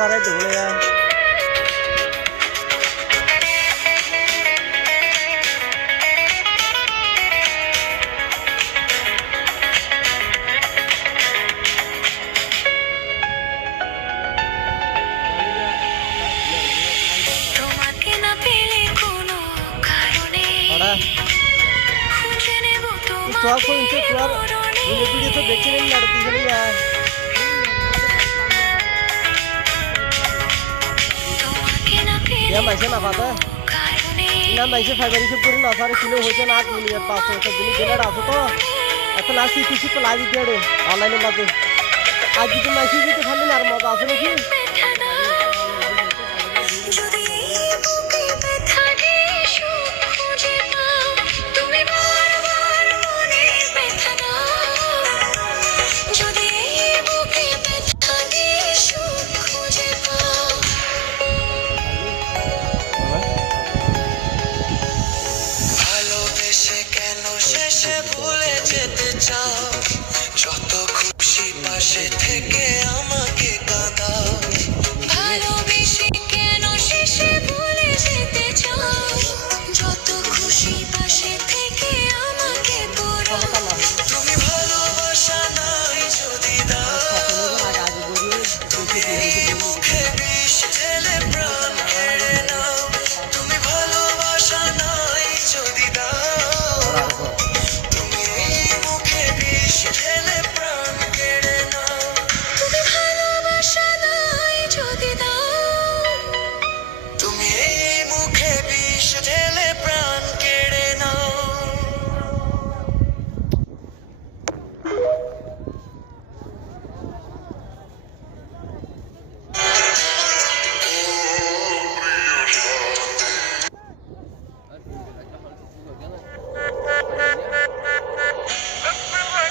করে ঢুলে ভিডিও দেখে নিন আর দিকে ya maise na pata ina maise fagari se puri na sare kilo hoje na 8 million 500 तो दिल्ली दिलड़ आसो तो এত লাস্ট ইসি তো লাগি দেড়ে অনলাইনে মাঝে আজ যদি মাইসি দিতে খালি আর মজা আছে নাকি